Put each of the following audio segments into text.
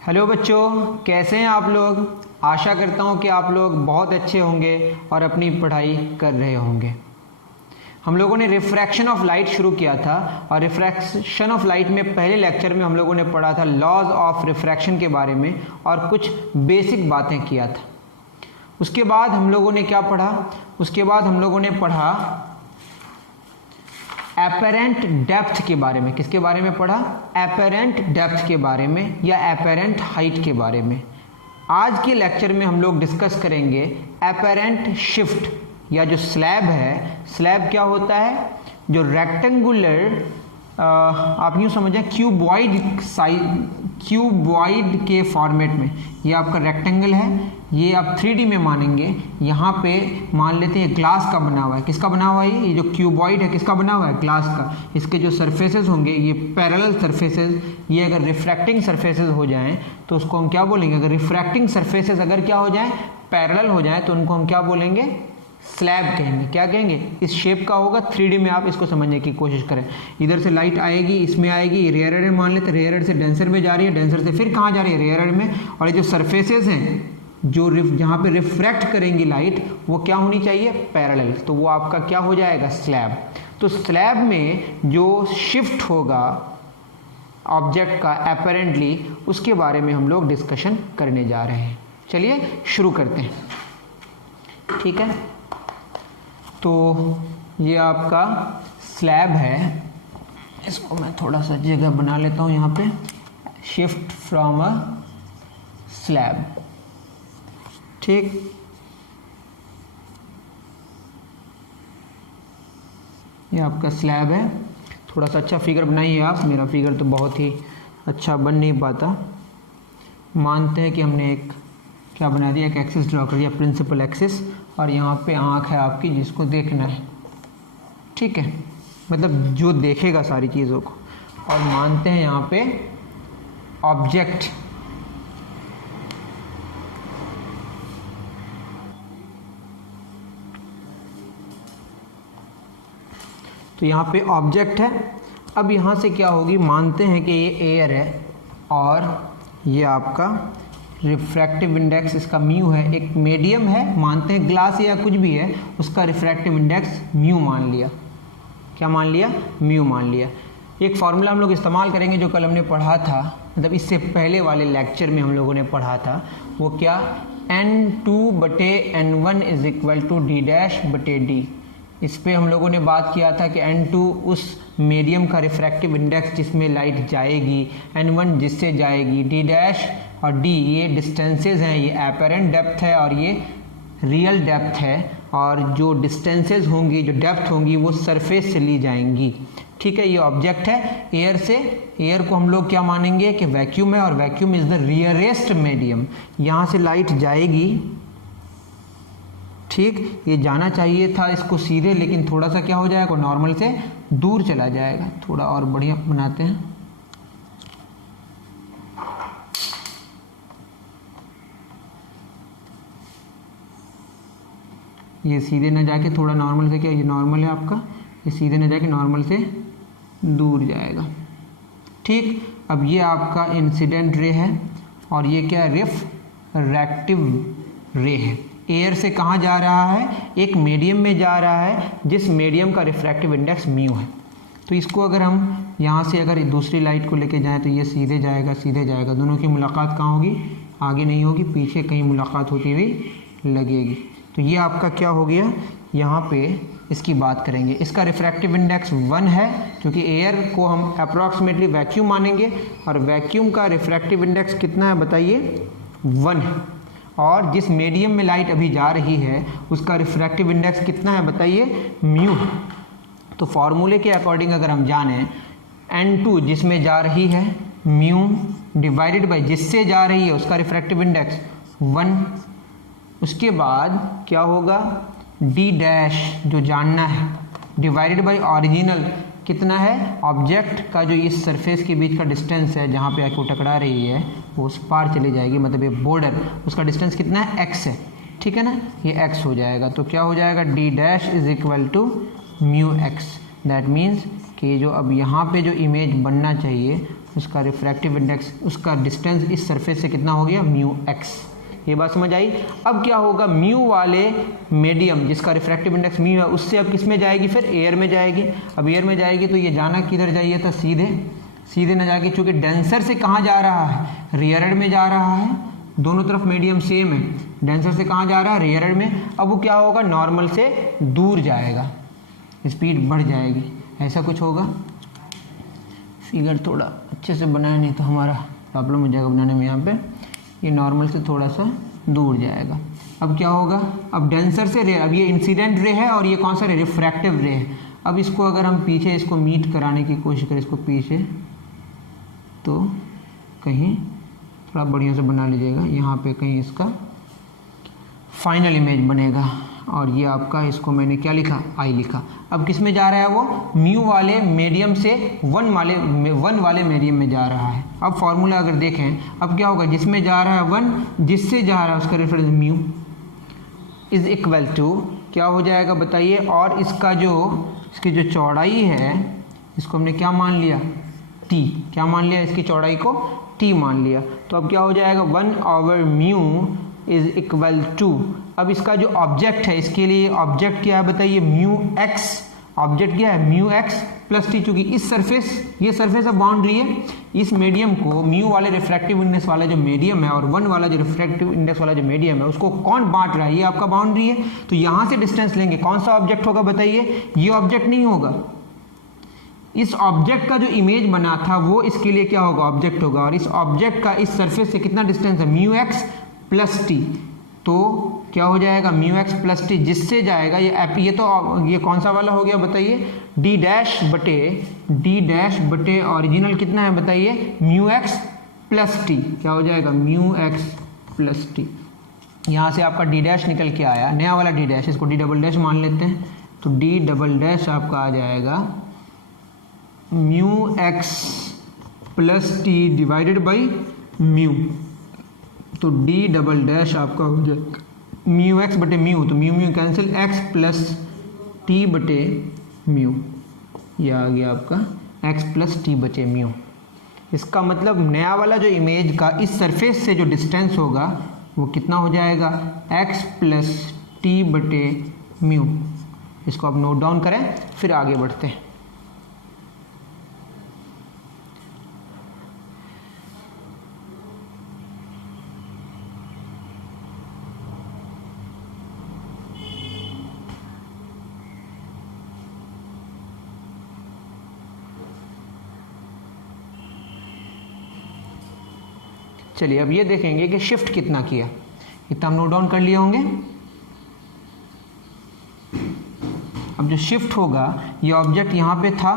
Hello बच्चों, कैसे हैं आप लोग। आशा करता हूं कि आप लोग बहुत अच्छे होंगे और अपनी पढ़ाई कर रहे होंगे। हम लोगों ने रिफ्रैक्शन ऑफ लाइट शुरू किया था और रिफ्रैक्शन ऑफ लाइट में पहले लेक्चर में हम लोगों ने पढ़ा था लॉज ऑफ रिफ्रैक्शन के बारे में और कुछ बेसिक बातें किया था। उसके बाद हम लोगों ने क्या पढ़ा, उसके बाद हम लोगों ने पढ़ा एपेरेंट डेप्थ के बारे में। किसके बारे में पढ़ा? एपेरेंट डेप्थ के बारे में या एपेरेंट हाइट के बारे में। आज के लेक्चर में हम लोग डिस्कस करेंगे एपेरेंट शिफ्ट या जो स्लैब है। स्लैब क्या होता है? जो रेक्टेंगुलर आप यूँ समझें क्यूबॉइड के फॉर्मेट में, ये आपका रेक्टेंगल है, ये आप 3D में मानेंगे। यहाँ पे मान लेते हैं ग्लास का बना हुआ है। किसका बना हुआ है? ये जो क्यूबॉइड है किसका बना हुआ है? ग्लास का। इसके जो सरफेसेस होंगे ये पैरेलल सरफेसेस, ये अगर रिफ्रैक्टिंग सरफेसेस हो जाएं तो उसको हम क्या बोलेंगे? अगर रिफ्रैक्टिंग सरफेसेस अगर क्या हो जाएं? पैरेलल हो जाएं तो उनको हम क्या बोलेंगे? स्लैब कहेंगे। क्या कहेंगे? इस शेप का होगा। 3D में आप इसको समझने की कोशिश करें। इधर से लाइट आएगी, इसमें आएगी, रेयरर मान लेते, रेयरर से डेंसर में जा रही है, डेंसर से फिर कहाँ जा रही है? रेयरर में। और ये जो सरफेसेस हैं जो जहाँ पे रिफ्रैक्ट करेंगी लाइट, वो क्या होनी चाहिए? पैरेलल। तो वो आपका क्या हो जाएगा? स्लैब। तो स्लैब में जो शिफ्ट होगा ऑब्जेक्ट का एपेरेंटली, उसके बारे में हम लोग डिस्कशन करने जा रहे हैं। चलिए शुरू करते हैं। ठीक है, तो ये आपका स्लैब है। इसको मैं थोड़ा सा जगह बना लेता हूँ यहाँ पे। Shift from a slab. ठीक, ये आपका स्लैब है। थोड़ा सा अच्छा फिगर बनाइए आप। मेरा फिगर तो बहुत ही अच्छा बन नहीं पाता। मानते हैं कि हमने एक क्या बना दिया, एक एक्सिस ड्रॉ कर दिया, प्रिंसिपल एक्सिस, और यहाँ पे आँख है आपकी जिसको देखना है। ठीक है, मतलब जो देखेगा सारी चीज़ों को। और मानते हैं यहाँ पे ऑब्जेक्ट, तो यहाँ पे ऑब्जेक्ट है। अब यहाँ से क्या होगी? मानते हैं कि ये एयर है और ये आपका रिफ्रैक्टिव इंडेक्स इसका म्यू है। एक मीडियम है, मानते हैं ग्लास या कुछ भी है, उसका रिफ्रैक्टिव इंडेक्स म्यू मान लिया। क्या मान लिया? म्यू मान लिया। एक फार्मूला हम लोग इस्तेमाल करेंगे जो कल हमने पढ़ा था, मतलब इससे पहले वाले लेक्चर में हम लोगों ने पढ़ा था। वो क्या? N2/N1 is equal to D'/D। इस पर हम लोगों ने बात किया था कि N2 उस मीडियम का रिफ्रैक्टिव इंडेक्स जिसमें लाइट जाएगी, N1 जिससे जाएगी, D' और D ये डिस्टेंसेस हैं। ये एपेरेंट डेप्थ है और ये रियल डेप्थ है। और जो डिस्टेंसेस होंगी, जो डेप्थ होंगी, वो सरफेस से ली जाएंगी। ठीक है, ये ऑब्जेक्ट है एयर से। एयर को हम लोग क्या मानेंगे कि वैक्यूम है, और vacuum is the rarest medium. यहाँ से लाइट जाएगी। ठीक, ये जाना चाहिए था इसको सीधे, लेकिन थोड़ा सा क्या हो जाएगा? नॉर्मल से दूर चला जाएगा। थोड़ा और बढ़िया बनाते हैं। ये सीधे ना जाके थोड़ा नॉर्मल से, क्या ये नॉर्मल है आपका, ये सीधे ना जाके नॉर्मल से दूर जाएगा। ठीक, अब ये आपका इंसिडेंट रे है और ये क्या? रिफ्रैक्टिव रे है। एयर से कहाँ जा रहा है? एक मीडियम में जा रहा है जिस मीडियम का रिफ्रैक्टिव इंडेक्स म्यू है। तो इसको अगर हम यहाँ से अगर दूसरी लाइट को लेके जाएं तो ये सीधे जाएगा, सीधे जाएगा। दोनों की मुलाकात कहाँ होगी? आगे नहीं होगी, पीछे कहीं मुलाकात होती हुई लगेगी। तो ये आपका क्या हो गया? यहाँ पे इसकी बात करेंगे। इसका रिफ्रैक्टिव इंडेक्स 1 है क्योंकि एयर को हम अप्रॉक्सीमेटली वैक्यूम मानेंगे, और वैक्यूम का रिफ्रैक्टिव इंडेक्स कितना है बताइए? 1 है। और जिस मीडियम में लाइट अभी जा रही है उसका रिफ्रैक्टिव इंडेक्स कितना है बताइए? म्यू। तो फॉर्मूले के अकॉर्डिंग अगर हम जाने, N2 जिसमें जा रही है म्यू डिवाइडेड बाई जिससे जा रही है उसका रिफ्रैक्टिव इंडेक्स 1। उसके बाद क्या होगा? D' जो जानना है डिवाइडेड बाई ओरिजिनल कितना है? ऑब्जेक्ट का जो इस सरफेस के बीच का डिस्टेंस है, जहाँ पे आके टकरा रही है वो उस पार चली जाएगी, मतलब ये बॉर्डर, उसका डिस्टेंस कितना है? x है। ठीक है ना, ये x हो जाएगा। तो क्या हो जाएगा? D' is equal to mu x। That means कि जो अब यहाँ पे जो इमेज बनना चाहिए उसका रिफ्रैक्टिव इंडेक्स, उसका डिस्टेंस इस सरफेस से कितना हो गया, म्यू एक्स। ये बात समझ आई। अब क्या होगा, म्यू वाले मीडियम जिसका रिफ्रैक्टिव इंडेक्स म्यू है उससे अब किस में जाएगी, फिर एयर में जाएगी। अब एयर में जाएगी तो ये जाना किधर चाहिए था, सीधे न जाके, चूंकि डेंसर से कहाँ जा रहा है, रेयर में जा रहा है, दोनों तरफ मीडियम सेम है, डेंसर से कहाँ जा रहा है, रेयर में। अब वो क्या होगा, नॉर्मल से दूर जाएगा, स्पीड बढ़ जाएगी, ऐसा कुछ होगा। फिगर थोड़ा अच्छे से बनाया नहीं तो हमारा प्रॉब्लम हो जाएगा बनाने में। यहाँ पे ये नॉर्मल से थोड़ा सा दूर जाएगा। अब क्या होगा, अब डेंसर से रे, अब ये इंसिडेंट रे है और ये कौन सा रे, रिफ्रैक्टिव रे है। अब इसको अगर हम पीछे इसको मीट कराने की कोशिश करें, इसको पीछे, तो कहीं थोड़ा बढ़िया से बना लीजिएगा, यहाँ पे कहीं इसका फाइनल इमेज बनेगा। और ये आपका, इसको मैंने क्या लिखा, आई लिखा। अब किस में जा रहा है वो, म्यू वाले मीडियम से वन वाले मीडियम में जा रहा है। अब फॉर्मूला अगर देखें, अब क्या होगा, जिसमें जा रहा है वन, जिससे जा रहा है उसका reference mu is equal to क्या हो जाएगा बताइए। और इसका जो, इसकी जो चौड़ाई है, इसको हमने क्या मान लिया, टी, क्या मान लिया, इसकी चौड़ाई को टी मान लिया। तो अब क्या हो जाएगा, 1/म्यू इज इक्वल टू, अब इसका जो ऑब्जेक्ट है, इसके लिए ऑब्जेक्ट क्या है बताइए, म्यू एक्स, ऑब्जेक्ट क्या है, म्यू एक्स प्लस टी। चूंकि इस सरफेस, ये सरफेस अब बाउंड्री है, इस मीडियम को म्यू वाले रिफ्रैक्टिव इंडेक्स वाला जो मीडियम है और वन वाला जो रिफ्रैक्टिव इंडेक्स वाला जो मीडियम है, उसको कौन बांट रहा है, ये आपका बाउंड्री है। तो यहाँ से डिस्टेंस लेंगे, कौन सा ऑब्जेक्ट होगा बताइए, ये ऑब्जेक्ट नहीं होगा, इस ऑब्जेक्ट का जो इमेज बना था वो इसके लिए क्या होगा, ऑब्जेक्ट होगा। और इस ऑब्जेक्ट का इस सरफेस से कितना डिस्टेंस है, म्यू एक्स प्लस टी। तो क्या हो जाएगा, म्यू एक्स प्लस टी, जिससे जाएगा ये तो ये कौन सा वाला हो गया बताइए, डी डैश बटे ओरिजिनल कितना है बताइए, म्यू एक्स प्लस टी। क्या हो जाएगा, म्यू एक्स प्लस टी। यहाँ से आपका डी डैश निकल के आया, नया वाला डी डैश, इसको डी डबल डैश मान लेते हैं। तो डी डबल डैश आपका आ जाएगा mu x plus T divided by mu. तो डी डबल डैश आपका हो जाएगा म्यू एक्स बटे म्यू, तो mu mu cancel, x plus T बटे म्यू, यह आ गया आपका एक्स प्लस टी बटे म्यू। इसका मतलब नया वाला जो इमेज का इस सरफेस से जो डिस्टेंस होगा वो कितना हो जाएगा, एक्स प्लस टी बटे म्यू। इसको आप नोट डाउन करें, फिर आगे बढ़ते हैं। चलिए अब ये देखेंगे कि शिफ्ट कितना किया, इतना हम नोट डाउन कर लिए होंगे। अब जो शिफ्ट होगा, ये ऑब्जेक्ट यहाँ पे था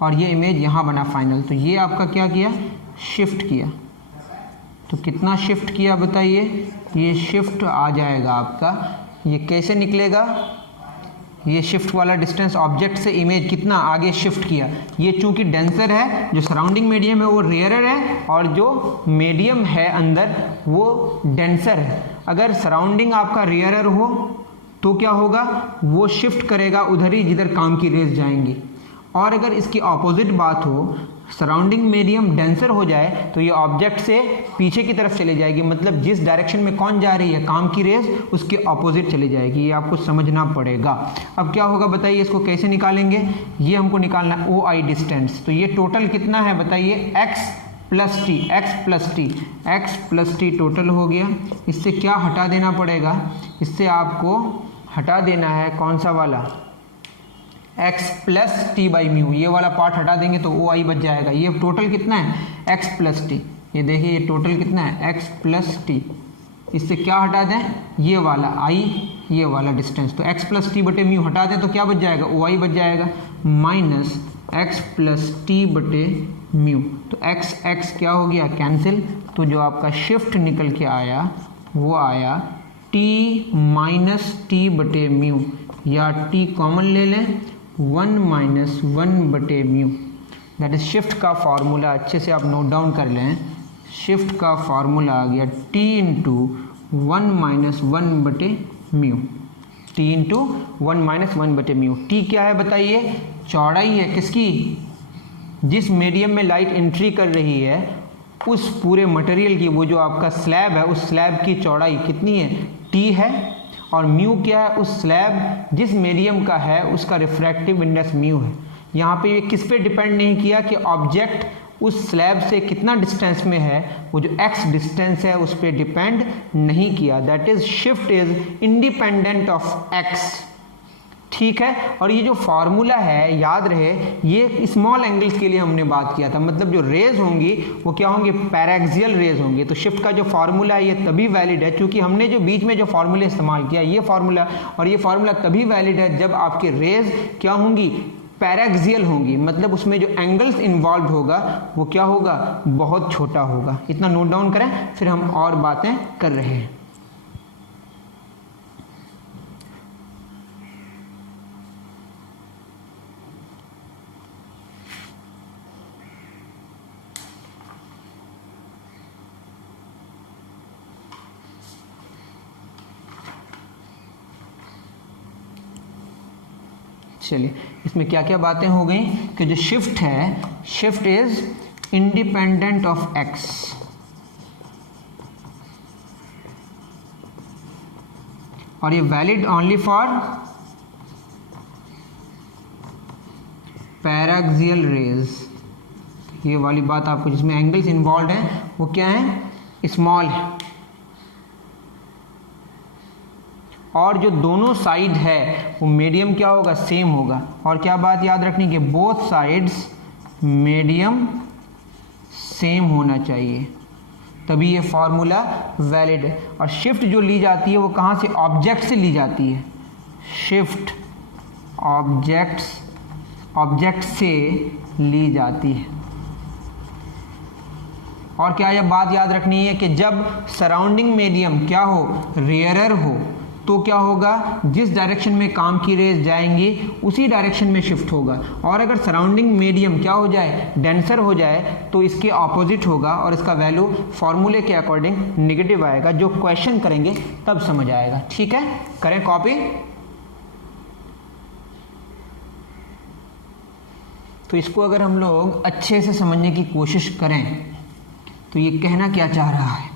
और ये इमेज यहाँ बना फाइनल, तो ये आपका क्या किया, शिफ्ट किया। तो कितना शिफ्ट किया बताइए, ये शिफ्ट आ जाएगा आपका, ये कैसे निकलेगा, ये शिफ्ट वाला डिस्टेंस ऑब्जेक्ट से इमेज कितना आगे शिफ्ट किया। ये चूंकि डेंसर है, जो सराउंडिंग मीडियम है वो रेयरर है और जो मीडियम है अंदर वो डेंसर है। अगर सराउंडिंग आपका रेयरर हो तो क्या होगा, वो शिफ्ट करेगा उधर ही जिधर काम की रेज जाएंगी। और अगर इसकी ऑपोजिट बात हो, सराउंडिंग मीडियम डेंसर हो जाए तो ये ऑब्जेक्ट से पीछे की तरफ चली जाएगी, मतलब जिस डायरेक्शन में कौन जा रही है, काम की रेज, उसके ऑपोजिट चली जाएगी। ये आपको समझना पड़ेगा। अब क्या होगा बताइए, इसको कैसे निकालेंगे, ये हमको निकालना है ओ आई डिस्टेंस। तो ये टोटल कितना है बताइए, x plus T, x plus T total हो गया। इससे क्या हटा देना पड़ेगा, इससे आपको हटा देना है कौन सा वाला, x plus T by mu, ये वाला पार्ट हटा देंगे तो ओ आई बच जाएगा। ये टोटल कितना है, एक्स प्लस टी, ये देखिए ये टोटल कितना है, एक्स प्लस टी। इससे क्या हटा दें, ये वाला आई, ये वाला डिस्टेंस, तो एक्स प्लस टी बटे म्यू हटा दें तो क्या बच जाएगा, ओ आई बच जाएगा, माइनस एक्स प्लस टी बटे म्यू। तो एक्स एक्स क्या हो गया, कैंसिल। तो जो आपका शिफ्ट निकल के आया वो आया टी माइनस टी बटे म्यू, या टी कॉमन ले लें, 1 माइनस 1 बटे म्यू, दैट इज शिफ्ट का फॉर्मूला। अच्छे से आप नोट डाउन कर लें, शिफ्ट का फॉर्मूला आ गया टी इंटू 1 माइनस 1 बटे म्यू, टी इंटू 1 माइनस 1 बटे म्यू। टी क्या है बताइए, चौड़ाई है किसकी, जिस मीडियम में लाइट एंट्री कर रही है उस पूरे मटेरियल की, वो जो आपका स्लैब है, उस स्लैब की चौड़ाई कितनी है, टी है, और म्यू क्या है, उस स्लैब जिस मीडियम का है उसका रिफ्रैक्टिव इंडेक्स म्यू है। यहाँ पे ये किस पे डिपेंड नहीं किया कि ऑब्जेक्ट उस स्लैब से कितना डिस्टेंस में है, वो जो x डिस्टेंस है उस पर डिपेंड नहीं किया। That is shift is independent of x। ठीक है, और ये जो फॉर्मूला है याद रहे, ये स्मॉल एंगल्स के लिए हमने बात किया था, मतलब जो रेज होंगी वो क्या होंगी, पैराक्सियल रेज होंगी। तो शिफ्ट का जो फॉर्मूला है ये तभी वैलिड है, क्योंकि हमने जो बीच में जो फॉर्मूला इस्तेमाल किया ये फॉर्मूला, और ये फॉर्मूला तभी वैलिड है जब आपकी रेज क्या होंगी, पैराक्सियल होंगी, मतलब उसमें जो एंगल्स इन्वॉल्व होगा वो क्या होगा, बहुत छोटा होगा। इतना नोट डाउन करें, फिर हम और बातें कर रहे हैं। चलिए, इसमें क्या क्या बातें हो गई कि जो शिफ्ट है, shift is independent of x, और ये valid only for paraxial raise. ये वाली बात आपको, जिसमें एंगल्स इन्वॉल्व हैं वो क्या है, स्मॉल है, और जो दोनों साइड है वो मीडियम क्या होगा, सेम होगा। और क्या बात याद रखनी कि बोथ साइड्स मीडियम सेम होना चाहिए, तभी ये फॉर्मूला वैलिड है। और शिफ्ट जो ली जाती है वो कहाँ से, ऑब्जेक्ट से ली जाती है। शिफ्ट ऑब्जेक्ट से ली जाती है। और क्या यह बात याद रखनी है कि जब सराउंडिंग मीडियम क्या हो, रेयरर हो, तो क्या होगा, जिस डायरेक्शन में काम की रेज जाएंगी उसी डायरेक्शन में शिफ्ट होगा। और अगर सराउंडिंग मीडियम क्या हो जाए, डेंसर हो जाए, तो इसके ऑपोजिट होगा और इसका वैल्यू फॉर्मूले के अकॉर्डिंग नेगेटिव आएगा। जो क्वेश्चन करेंगे तब समझ आएगा। ठीक है, करें कॉपी। तो इसको अगर हम लोग अच्छे से समझने की कोशिश करें तो ये कहना क्या चाह रहा है,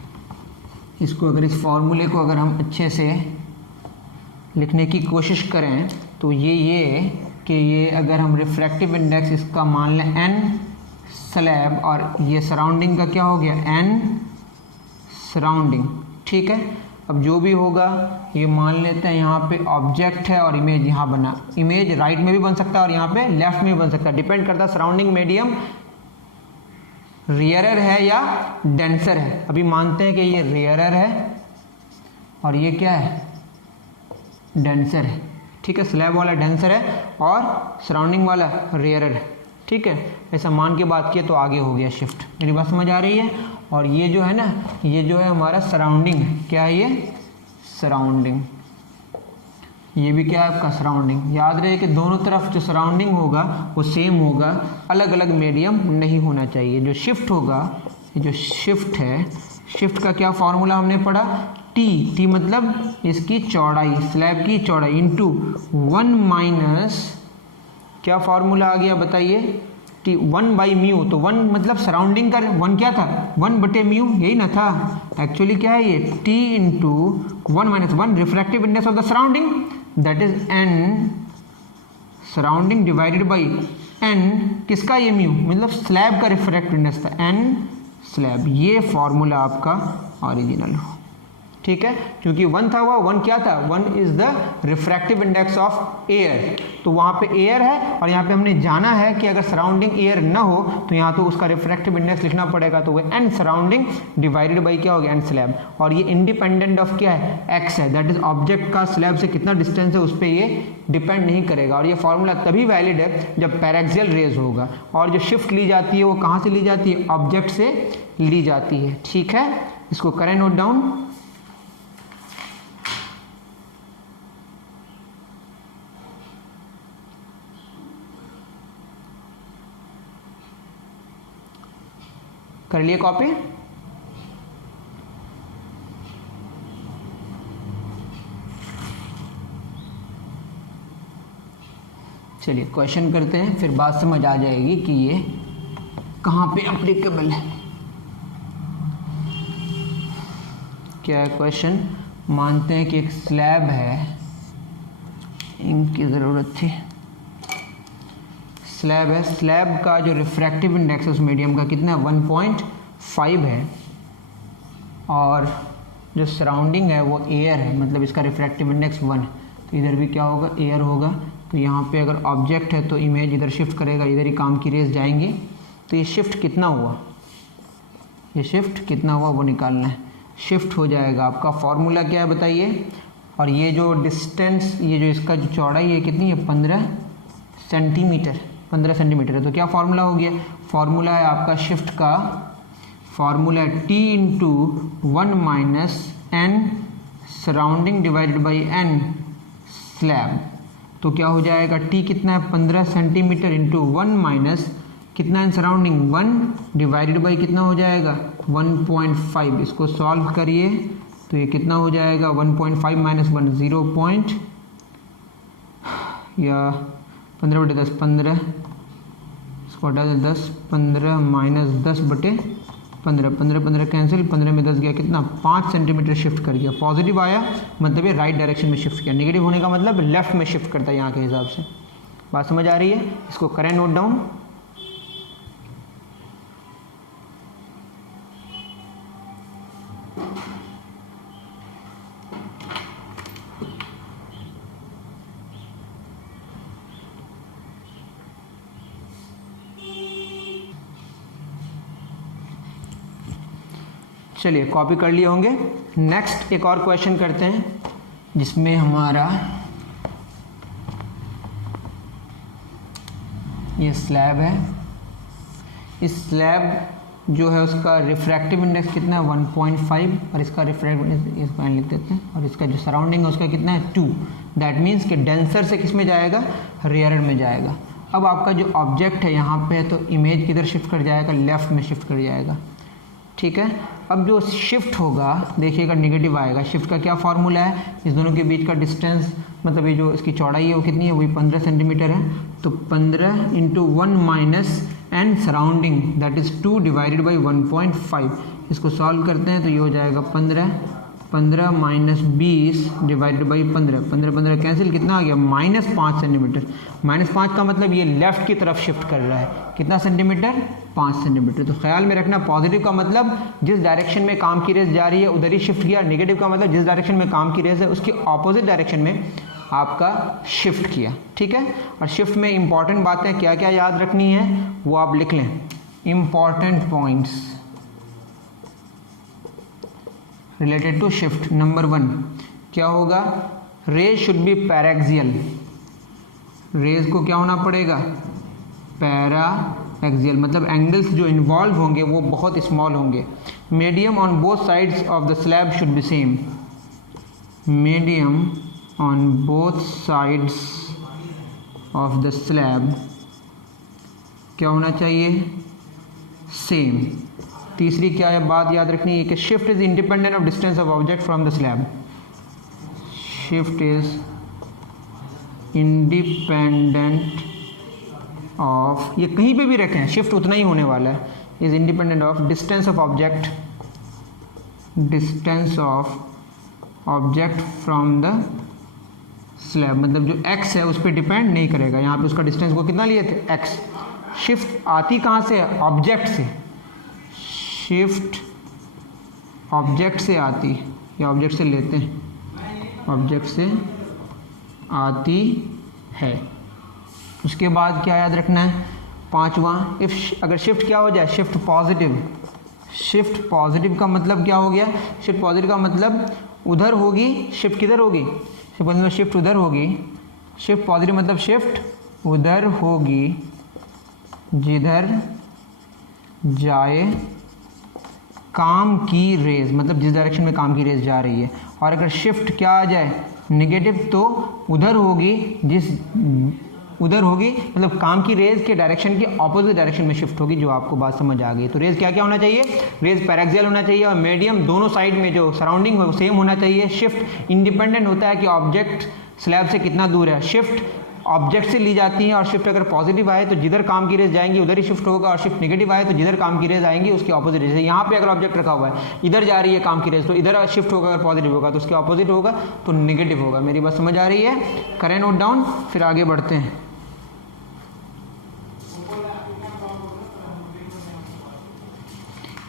इसको अगर, इस फॉर्मूले को अगर हम अच्छे से लिखने की कोशिश करें तो ये कि ये अगर हम रिफ्रैक्टिव इंडेक्स इसका मान लें n स्लैब, और ये सराउंडिंग का क्या हो गया, n सराउंडिंग। ठीक है, अब जो भी होगा ये मान लेते हैं यहाँ पे ऑब्जेक्ट है और इमेज यहाँ बना। इमेज राइट में भी बन सकता है और यहाँ पे लेफ्ट में भी बन सकता है, डिपेंड करता है सराउंडिंग मीडियम रेयरर है या डेंसर है। अभी मानते हैं कि ये रेयरर है और ये क्या है, डेंसर है। ठीक है, स्लैब वाला डेंसर है और सराउंडिंग वाला रेयरर है। ठीक है, ऐसा मान के बात किए तो आगे हो गया शिफ्ट। मेरी बात समझ आ रही है। और ये जो है ना, ये जो है हमारा सराउंडिंग है। क्या है ये, सराउंडिंग। ये भी क्या है आपका, सराउंडिंग। याद रहे कि दोनों तरफ जो सराउंडिंग होगा वो सेम होगा, अलग अलग मीडियम नहीं होना चाहिए। जो शिफ्ट होगा, ये जो शिफ्ट है, शिफ्ट का क्या फॉर्मूला हमने पढ़ा, टी मतलब इसकी चौड़ाई, स्लैब की चौड़ाई इंटू 1 माइनस क्या फॉर्मूला आ गया बताइए, टी 1 बाई म्यू। तो 1 मतलब सराउंडिंग का 1 क्या था, 1 बटे म्यू, यही ना था। एक्चुअली क्या है ये, T into 1 minus 1 refractive index of the surrounding, that is N surrounding divided by N किसका, ये म्यू मतलब स्लैब का रिफ्रैक्टिव इंडेक्स था, एन स्लैब। ये फॉर्मूला आपका ओरिजिनल हो। ठीक है, क्योंकि 1 था, वह 1 क्या था, 1 is the refractive index of air. तो वहाँ पे एयर है और यहाँ पे हमने जाना है कि अगर सराउंडिंग एयर ना हो तो यहाँ तो उसका रिफ्रैक्टिव इंडेक्स लिखना पड़ेगा। तो वो एन सराउंडिंग डिवाइडेड बाई क्या हो गया, एन स्लैब। और ये इंडिपेंडेंट ऑफ क्या है, एक्स है, दैट इज ऑब्जेक्ट का स्लैब से कितना डिस्टेंस है उस पर ये डिपेंड नहीं करेगा। और ये फॉर्मूला तभी वैलिड है जब पैराक्सियल रेज होगा। और जो शिफ्ट ली जाती है वो कहाँ से ली जाती है, ऑब्जेक्ट से ली जाती है। ठीक है, इसको करें नोट डाउन। कर लिए कॉपी। चलिए क्वेश्चन करते हैं, फिर बात समझ आ जाएगी कि ये कहाँ पे अप्लीकेबल है, क्या है क्वेश्चन। मानते हैं कि एक स्लैब है, इंक की ज़रूरत थी, स्लैब है, स्लैब का जो रिफ्रैक्टिव इंडेक्स उस मीडियम का कितना है 1.5 है, और जो सराउंडिंग है वो एयर है, मतलब इसका रिफ्रैक्टिव इंडेक्स 1 है, तो इधर भी क्या होगा, एयर होगा। तो यहाँ पे अगर ऑब्जेक्ट है तो इमेज इधर शिफ्ट करेगा, इधर ही काम की रेज जाएंगे। तो ये शिफ्ट कितना हुआ, ये शिफ्ट कितना हुआ वो निकालना है। शिफ्ट हो जाएगा, आपका फॉर्मूला क्या है बताइए। और ये जो डिस्टेंस, ये जो इसका जो चौड़ाई है कितनी है 15 सेंटीमीटर, 15 सेंटीमीटर है। तो क्या फार्मूला हो गया, फार्मूला है आपका शिफ्ट का, फार्मूला है T into 1 minus n surrounding divided by n slab. तो क्या हो जाएगा, T कितना है 15 सेंटीमीटर इंटू 1 माइनस कितना है सराउंडिंग 1 डिवाइडेड बाई कितना हो जाएगा 1.5। इसको सॉल्व करिए तो ये कितना हो जाएगा 1.5 माइनस 1 0. या 15/10 15, इसको हटा दे 10, 15 माइनस 10/15, 15 15 कैंसिल, 15 में 10 गया कितना 5 सेंटीमीटर शिफ्ट कर गया। पॉजिटिव आया मतलब ये राइट डायरेक्शन में शिफ्ट किया, नेगेटिव होने का मतलब लेफ्ट में शिफ्ट करता है यहाँ के हिसाब से। बात समझ आ रही है, इसको करें नोट डाउन। चलिए कॉपी कर लिए होंगे। नेक्स्ट एक और क्वेश्चन करते हैं जिसमें हमारा ये स्लैब है, इस स्लैब जो है उसका रिफ्रैक्टिव इंडेक्स कितना है 1.5 और इसका रिफ्रैक्टिव इंडेक्स इसको लिख देते हैं, और इसका जो सराउंडिंग है उसका कितना है 2। दैट मीन्स कि डेंसर से किस में जाएगा, रेयर में जाएगा। अब आपका जो ऑब्जेक्ट है यहाँ पे है तो इमेज किधर शिफ्ट कर जाएगा, लेफ्ट में शिफ्ट कर जाएगा, ठीक है। अब जो शिफ्ट होगा देखिएगा नेगेटिव आएगा। शिफ्ट का क्या फार्मूला है, इस दोनों के बीच का डिस्टेंस मतलब ये जो इसकी चौड़ाई है वो कितनी है, वही 15 सेंटीमीटर है। तो 15 into 1 minus N surrounding that is 2 divided by 1.5। इसको सॉल्व करते हैं तो ये हो जाएगा 15 माइनस 20 डिवाइडेड बाई 15 कैंसिल, कितना आ गया -5 सेंटीमीटर। -5 का मतलब ये लेफ़्ट की तरफ शिफ्ट कर रहा है, कितना सेंटीमीटर 5 सेंटीमीटर। तो ख्याल में रखना, पॉजिटिव का मतलब जिस डायरेक्शन में काम की रेस जा रही है उधर ही शिफ्ट किया, नेगेटिव का मतलब जिस डायरेक्शन में काम की रेस है उसकी ऑपोजिट डायरेक्शन में आपका शिफ्ट किया, ठीक है। और शिफ्ट में इंपॉर्टेंट बातें क्या क्या याद रखनी है वो आप लिख लें। Important points related to shift, number 1 क्या होगा, rays should be paraxial. Rays को क्या होना पड़ेगा, पैराक्सियल, मतलब एंगल्स जो इन्वॉल्व होंगे वो बहुत स्मॉल होंगे। Medium on both sides of the slab should be same. Medium on both sides of the slab क्या होना चाहिए, सेम। तीसरी क्या है बात याद रखनी है कि shift is independent of distance of object from the slab. Shift is independent of, ये कहीं पे भी रखें शिफ्ट उतना ही होने वाला है, is independent of distance of object, distance of object from the slab, मतलब जो x है उस पर डिपेंड नहीं करेगा। यहाँ पे उसका डिस्टेंस को कितना लिए थे x। शिफ्ट आती कहाँ से, ऑब्जेक्ट से, शिफ्ट ऑब्जेक्ट से आती, या ऑब्जेक्ट से लेते हैं, ऑब्जेक्ट से आती है। उसके बाद क्या याद रखना है, 5वां, इफ अगर शिफ्ट क्या हो जाए, शिफ्ट पॉजिटिव। शिफ्ट पॉजिटिव का मतलब क्या हो गया, शिफ्ट पॉजिटिव का मतलब उधर होगी, शिफ्ट किधर होगी, शिफ्ट मतलब शिफ्ट उधर होगी। शिफ्ट पॉजिटिव मतलब शिफ्ट उधर होगी जिधर जाए काम की रेज, मतलब जिस डायरेक्शन में काम की रेज जा रही है। और अगर शिफ्ट क्या आ जाए नेगेटिव तो उधर होगी, जिस उधर होगी मतलब काम की रेज के डायरेक्शन के ऑपोजिट डायरेक्शन में शिफ्ट होगी, जो आपको बात समझ आ गई। तो रेज क्या क्या होना चाहिए, रेज पैराक्सियल होना चाहिए और मीडियम दोनों साइड में जो सराउंडिंग हो सेम होना चाहिए। शिफ्ट इंडिपेंडेंट होता है कि ऑब्जेक्ट स्लैब से कितना दूर है। शिफ्ट ऑब्जेक्ट से ली जाती हैं और शिफ्ट अगर पॉजिटिव आए तो जिधर काम की रेज जाएंगी उधर ही शिफ्ट होगा, और शिफ्ट नेगेटिव आए तो जिधर काम की रेज आएंगी उसके ऑपोजिट। जैसे यहाँ पे अगर ऑब्जेक्ट रखा हुआ है, इधर जा रही है काम की रेज, तो इधर शिफ्ट होगा, अगर पॉजिटिव होगा तो उसके ऑपोजिट होगा, तो नेगेटिव होगा। मेरी बात समझ आ रही है? करें नोट डाउन, फिर आगे बढ़ते हैं।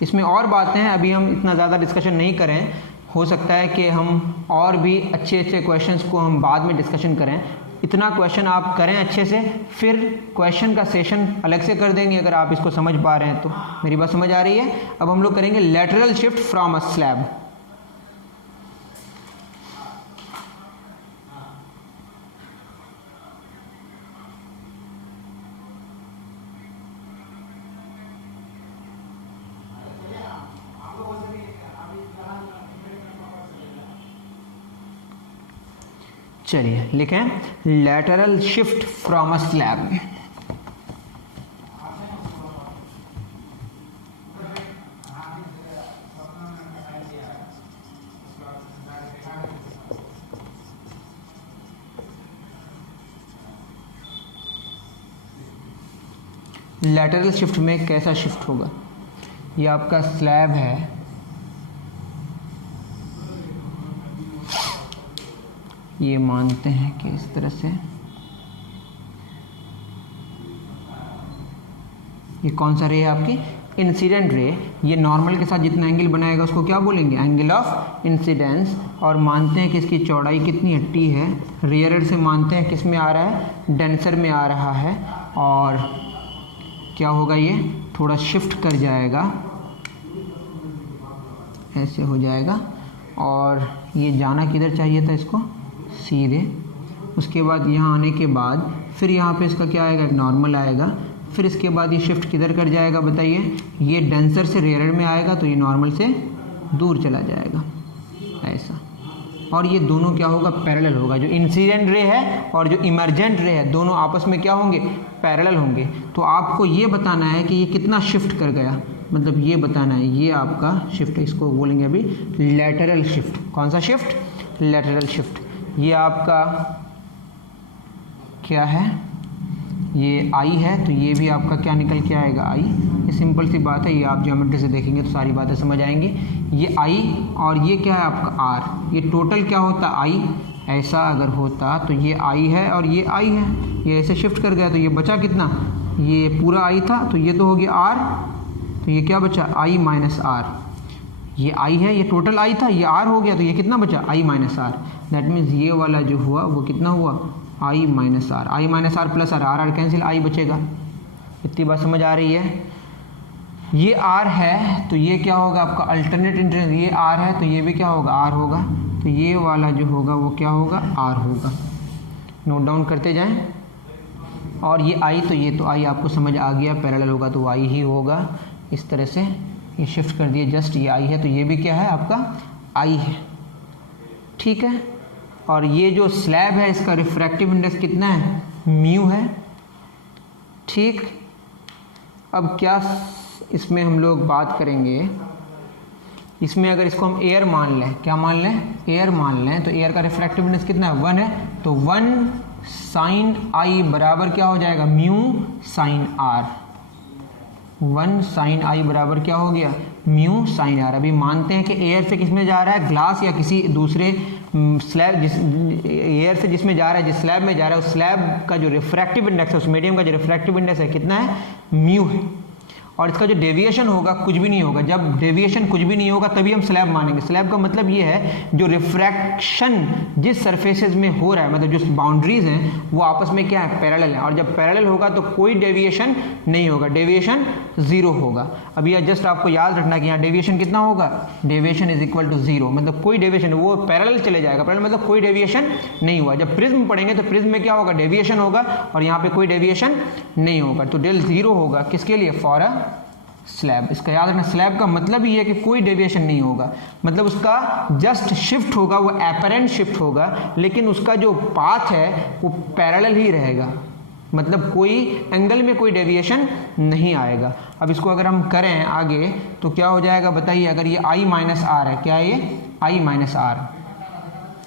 इसमें और बातें हैं, अभी हम इतना ज़्यादा डिस्कशन नहीं करें, हो सकता है कि हम और भी अच्छे अच्छे क्वेश्चंस को हम बाद में डिस्कशन करें। इतना क्वेश्चन आप करें अच्छे से, फिर क्वेश्चन का सेशन अलग से कर देंगे अगर आप इसको समझ पा रहे हैं तो। मेरी बात समझ आ रही है? अब हम लोग करेंगे lateral shift from a slab. चलिए लिखें lateral shift from a slab. Lateral shift में कैसा शिफ्ट होगा? ये आपका स्लैब है, ये मानते हैं कि इस तरह से, ये कौन सा रे है आपकी? Incident ray. ये नॉर्मल के साथ जितना एंगल बनाएगा उसको क्या बोलेंगे? Angle of incidence. और मानते हैं कि इसकी चौड़ाई कितनी है? टी है। रेयर से मानते हैं किस में आ रहा है? डेंसर में आ रहा है। और क्या होगा? ये थोड़ा शिफ्ट कर जाएगा, ऐसे हो जाएगा, और ये जाना किधर चाहिए था इसको? सीधे। उसके बाद यहाँ आने के बाद फिर यहाँ पे इसका क्या आएगा? नॉर्मल आएगा। फिर इसके बाद ये शिफ्ट किधर कर जाएगा बताइए? ये डेंसर से रेयर में आएगा, तो ये नॉर्मल से दूर चला जाएगा, ऐसा। और ये दोनों क्या होगा? पैरेलल होगा। जो इंसिडेंट रे है और जो इमरजेंट रे है, दोनों आपस में क्या होंगे? पैरेलल होंगे। तो आपको ये बताना है कि ये कितना शिफ्ट कर गया, मतलब ये बताना है। ये आपका शिफ्ट, इसको बोलेंगे अभी लैटरल शिफ्ट। कौन सा शिफ्ट? Lateral shift. ये आपका क्या है? ये आई है, तो ये भी आपका क्या निकल के आएगा? आई। ये सिंपल सी बात है, ये आप ज्योमेट्री से देखेंगे तो सारी बातें समझ आएंगी। ये आई और ये क्या है आपका? आर। ये टोटल क्या होता? आई। ऐसा अगर होता तो ये आई है और ये आई है, ये ऐसे शिफ्ट कर गया तो ये बचा कितना? ये पूरा आई था, तो ये तो हो गया आर, तो ये क्या बचा? I minus R. ये आई है, ये टोटल आई था, ये आर हो गया, तो ये कितना बचा? I minus R. That means ये वाला जो हुआ वो कितना हुआ? I minus R. I minus R plus R, R R cancel, I बचेगा। इतनी बात समझ आ रही है? ये आर है तो ये क्या होगा आपका? Alternate internet. ये आर है तो ये भी क्या होगा? आर होगा। तो ये वाला जो होगा वो क्या होगा? आर होगा। नोट डाउन करते जाएं। और ये आई, तो ये तो आई आपको समझ आ गया, पैरेलल होगा तो आई ही होगा। इस तरह से ये शिफ्ट कर दिए, जस्ट ये आई है तो ये भी क्या है आपका? आई है। ठीक है। और ये जो स्लैब है इसका रिफ्रैक्टिव इंडेक्स कितना है? म्यू है। ठीक। अब क्या इसमें हम लोग बात करेंगे, इसमें अगर इसको हम एयर मान लें, क्या मान लें? एयर मान लें, तो एयर का रिफ्रैक्टिव इंडेक्स कितना है? 1 है। तो 1 साइन आई बराबर क्या हो जाएगा? Mu sine R. 1 sine I बराबर क्या हो गया? Mu sine R. अभी मानते हैं कि एयर से किस में जा रहा है? ग्लास या किसी दूसरे स्लैब, जिस एयर से जिसमें जा रहा है, जिस स्लैब में जा रहा है, उस स्लैब का जो रिफ्रैक्टिव इंडेक्स है, उस मीडियम का जो रिफ्रैक्टिव इंडेक्स है कितना है? म्यू है। और इसका जो डेविएशन होगा कुछ भी नहीं होगा। जब डेविएशन कुछ भी नहीं होगा तभी हम स्लैब मानेंगे। स्लैब का मतलब ये है जो रिफ्रैक्शन जिस सरफेसेस में हो रहा है, मतलब जो बाउंड्रीज हैं वो आपस में क्या है? पैरेलल है। और जब पैरेलल होगा तो कोई डेविएशन नहीं होगा, डेविएशन 0 होगा। अब यह जस्ट आपको याद रखना कि यहाँ डेविएशन कितना होगा? डेविएशन इज इक्वल टू 0, मतलब कोई डेविएशन, वो पैरेलल चले जाएगा। पैरेलल मतलब कोई डेविएशन नहीं हुआ। जब प्रिज्म पढ़ेंगे तो प्रिज्म में क्या होगा? डेविएशन होगा, और यहाँ पे कोई डेविएशन नहीं होगा। तो डेल 0 होगा किसके लिए? For a slab. इसका याद रखना, स्लैब का मतलब ये है कि कोई डेविएशन नहीं होगा, मतलब उसका जस्ट शिफ्ट होगा, वो एपरेंट शिफ्ट होगा, लेकिन उसका जो पाथ है वो पैरेलल ही रहेगा, मतलब कोई एंगल में कोई डेविएशन नहीं आएगा। अब इसको अगर हम करें आगे तो क्या हो जाएगा बताइए? अगर ये आई माइनस आर है, क्या है ये? आई माइनस आर,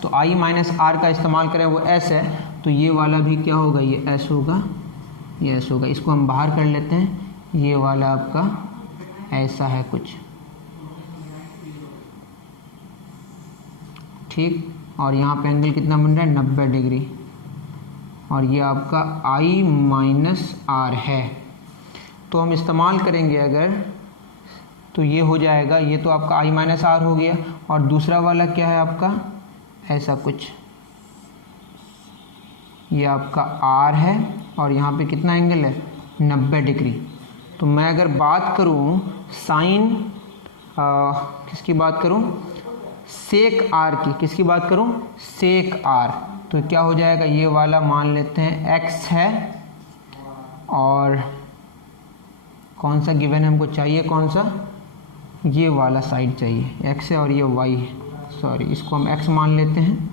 तो आई माइनस आर का इस्तेमाल करें वो एस है, तो ये वाला भी क्या होगा, ये एस होगा, ये एस होगा। इसको हम बाहर कर लेते हैं, ये वाला आपका ऐसा है कुछ, ठीक। और यहाँ पे एंगल कितना बन रहा है, 90 डिग्री, और ये आपका I माइनस आर है। तो हम इस्तेमाल करेंगे अगर, तो ये हो जाएगा, ये तो आपका I माइनस आर हो गया, और दूसरा वाला क्या है आपका ऐसा कुछ, ये आपका R है, और यहाँ पे कितना एंगल है, 90 डिग्री। तो मैं अगर बात करूँ साइन, किसकी बात करूँ, सेक R की, किसकी बात करूँ, सेक R, तो क्या हो जाएगा, ये वाला मान लेते हैं x है, और कौन सा गिवन हमको चाहिए, कौन सा, ये वाला साइड चाहिए, x है और ये y है, सॉरी इसको हम x मान लेते हैं।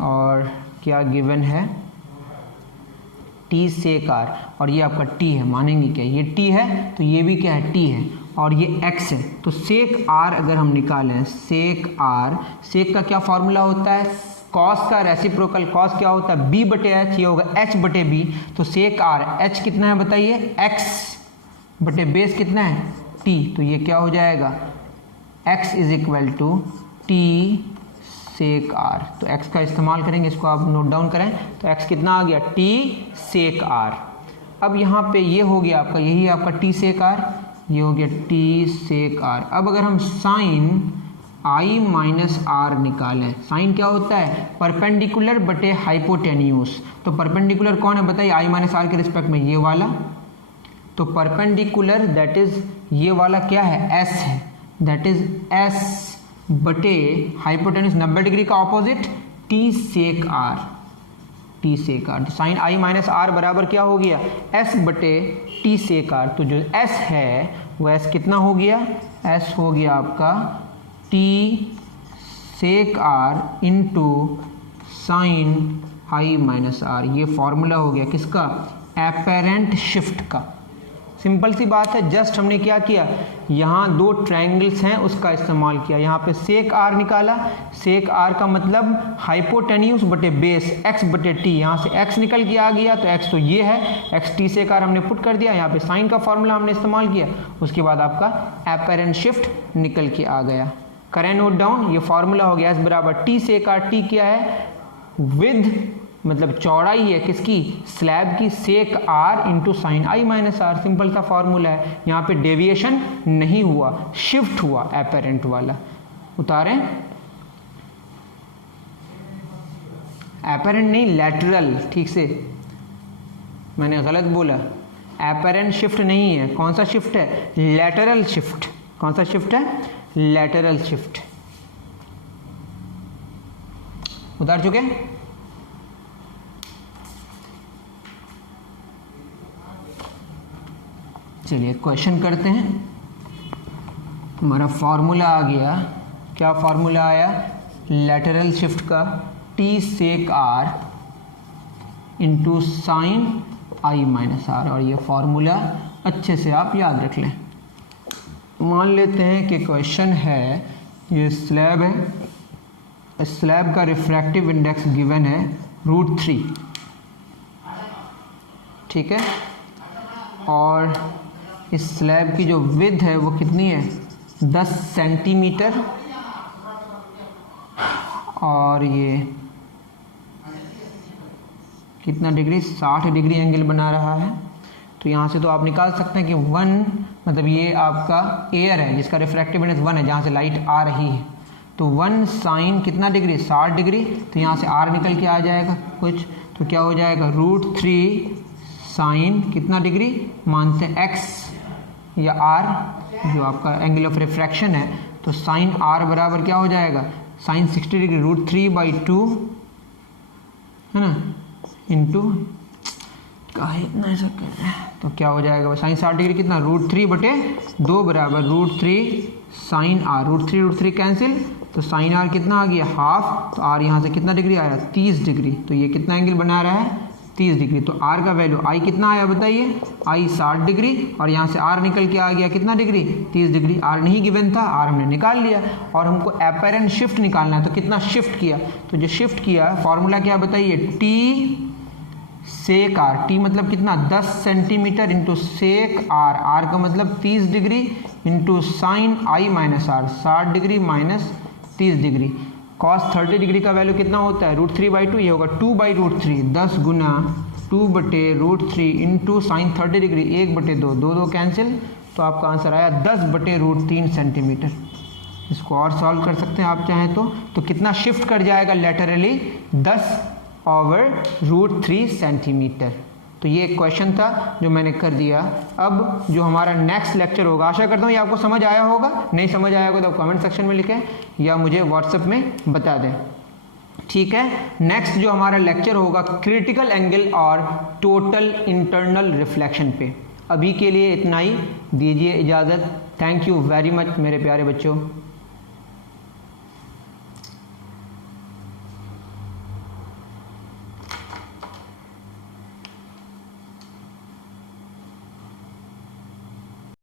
और क्या गिवन है, t सेक r, और ये आपका t है, मानेंगे क्या, ये t है तो ये भी क्या है, t है, और ये x है। तो सेक r अगर हम निकालें, सेक r, सेक का क्या फॉर्मूला होता है, कॉस का रेसिप्रोकल, कॉस क्या होता है, b बटे h, ये होगा h बटे b। तो सेक r, h कितना है बताइए, x बटे बेस कितना है, t, तो ये क्या हो जाएगा, x is equal to t sec r। तो x का इस्तेमाल करेंगे, इसको आप नोट डाउन करें, तो x कितना आ गया, t सेक r। अब यहाँ पे ये हो गया आपका, यही आपका t सेक r, ये हो गया t सेक r। अब अगर हम साइन I माइनस आर निकालें, साइन क्या होता है, परपेंडिकुलर बटे हाइपोटेन्यूस। तो परपेंडिकुलर कौन है बताइए, I माइनस आर के रिस्पेक्ट में ये वाला, तो परपेंडिकुलर दैट इज ये वाला क्या है, s है, दैट इज s बटे हाइपोटेन्यूस 90 डिग्री का opposite t sec r, t sec r। तो साइन I माइनस आर बराबर क्या हो गया, s बटे t सेक r। तो जो s है वो s कितना हो गया, s हो गया आपका t sec r into sine I minus R. ये फॉर्मूला हो गया किसका, एपेरेंट शिफ्ट का। सिंपल सी बात है, जस्ट हमने क्या किया, यहाँ दो ट्रायंगल्स हैं उसका इस्तेमाल किया, यहाँ पे सेक r निकाला, सेक r का मतलब हाइपोटेन्यूस बटे बेस x बटे t, यहाँ से x निकल के आ गया, तो x तो ये है, x t सेक r हमने पुट कर दिया, यहाँ पे साइन का फॉर्मूला हमने इस्तेमाल किया, उसके बाद आपका एपेरेंट शिफ्ट निकल के आ गया। करें नोट डाउन, ये फॉर्मूला हो गया s बराबर t सेक r, t क्या है, विद मतलब चौड़ाई है किसकी, स्लैब की, sec r into sine I minus R. Simple सा फॉर्मूला है, यहाँ पे डेविएशन नहीं हुआ, शिफ्ट हुआ एपेरेंट वाला। उतारें, एपेरेंट नहीं लैटरल, ठीक से मैंने गलत बोला, एपेरेंट शिफ्ट नहीं है, कौन सा शिफ्ट है, लैटरल शिफ्ट। कौन सा शिफ्ट है, लैटरल शिफ्ट। उतार चुके, चलिए क्वेश्चन करते हैं। हमारा फॉर्मूला आ गया, क्या फॉर्मूला आया, लैटरल शिफ्ट का t sec r into sine I minus R, और ये फॉर्मूला अच्छे से आप याद रख लें। मान लेते हैं कि क्वेश्चन है, ये स्लैब है, स्लैब का रिफ्रैक्टिव इंडेक्स गिवन है √3, ठीक है, और इस स्लैब की जो विड्थ है वो कितनी है, 10 सेंटीमीटर, और ये कितना डिग्री, 60 डिग्री एंगल बना रहा है। तो यहाँ से तो आप निकाल सकते हैं कि 1 मतलब ये आपका एयर है जिसका रिफ्रैक्टिव इंडेक्स 1 है, जहाँ से लाइट आ रही है, तो 1 साइन कितना डिग्री, 60 डिग्री, तो यहाँ से r निकल के आ जाएगा कुछ, तो क्या हो जाएगा, √3 साइन कितना डिग्री मानते हैं, x या r जो आपका एंगल ऑफ रिफ्रैक्शन है, तो साइन r बराबर क्या हो जाएगा, साइन 60 डिग्री √3/2 है ना, इंटू इतना ऐसा कर रहा है, तो क्या हो जाएगा, साइन 60 डिग्री कितना, √3/2 बराबर √3 साइन r, √3 कैंसिल, तो साइन r कितना आ गया, हाफ, तो r यहाँ से कितना डिग्री आया, 30 डिग्री, तो ये कितना एंगल बना रहा है, 30 डिग्री। तो आर का वैल्यू आई कितना आया बताइए, आई 60 डिग्री, और यहाँ से आर निकल के आ गया कितना डिग्री, 30 डिग्री। आर नहीं गिवन था, आर हमने निकाल लिया, और हमको अपैरेंट शिफ्ट निकालना है, तो कितना शिफ्ट किया, तो जो शिफ्ट किया फॉर्मूला क्या बताइए, टी सेक आर, टी मतलब कितना 10 centimetre into sec R, R का मतलब 30 degree into sine I minus R, 60 degree minus 30 degree. Cos 30 degree का वैल्यू कितना होता है, √3/2, ये होगा 2/√3, 10 गुना 2/√3 इंटू साइन 30 डिग्री 1/2, 2 कैंसिल, तो आपका आंसर आया 10/√3 सेंटीमीटर। इसको और सॉल्व कर सकते हैं आप चाहें तो कितना शिफ्ट कर जाएगा लेटरली, 10/√3 सेंटीमीटर। तो ये एक क्वेश्चन था जो मैंने कर दिया। अब जो हमारा नेक्स्ट लेक्चर होगा, आशा करता हूँ ये आपको समझ आया होगा, नहीं समझ आया होगा तो कमेंट सेक्शन में लिखें या मुझे व्हाट्सएप में बता दें, ठीक है। नेक्स्ट जो हमारा लेक्चर होगा क्रिटिकल एंगल और टोटल इंटरनल रिफ्लेक्शन पे। अभी के लिए इतना ही, दीजिए इजाज़त। थैंक यू वेरी मच मेरे प्यारे बच्चों।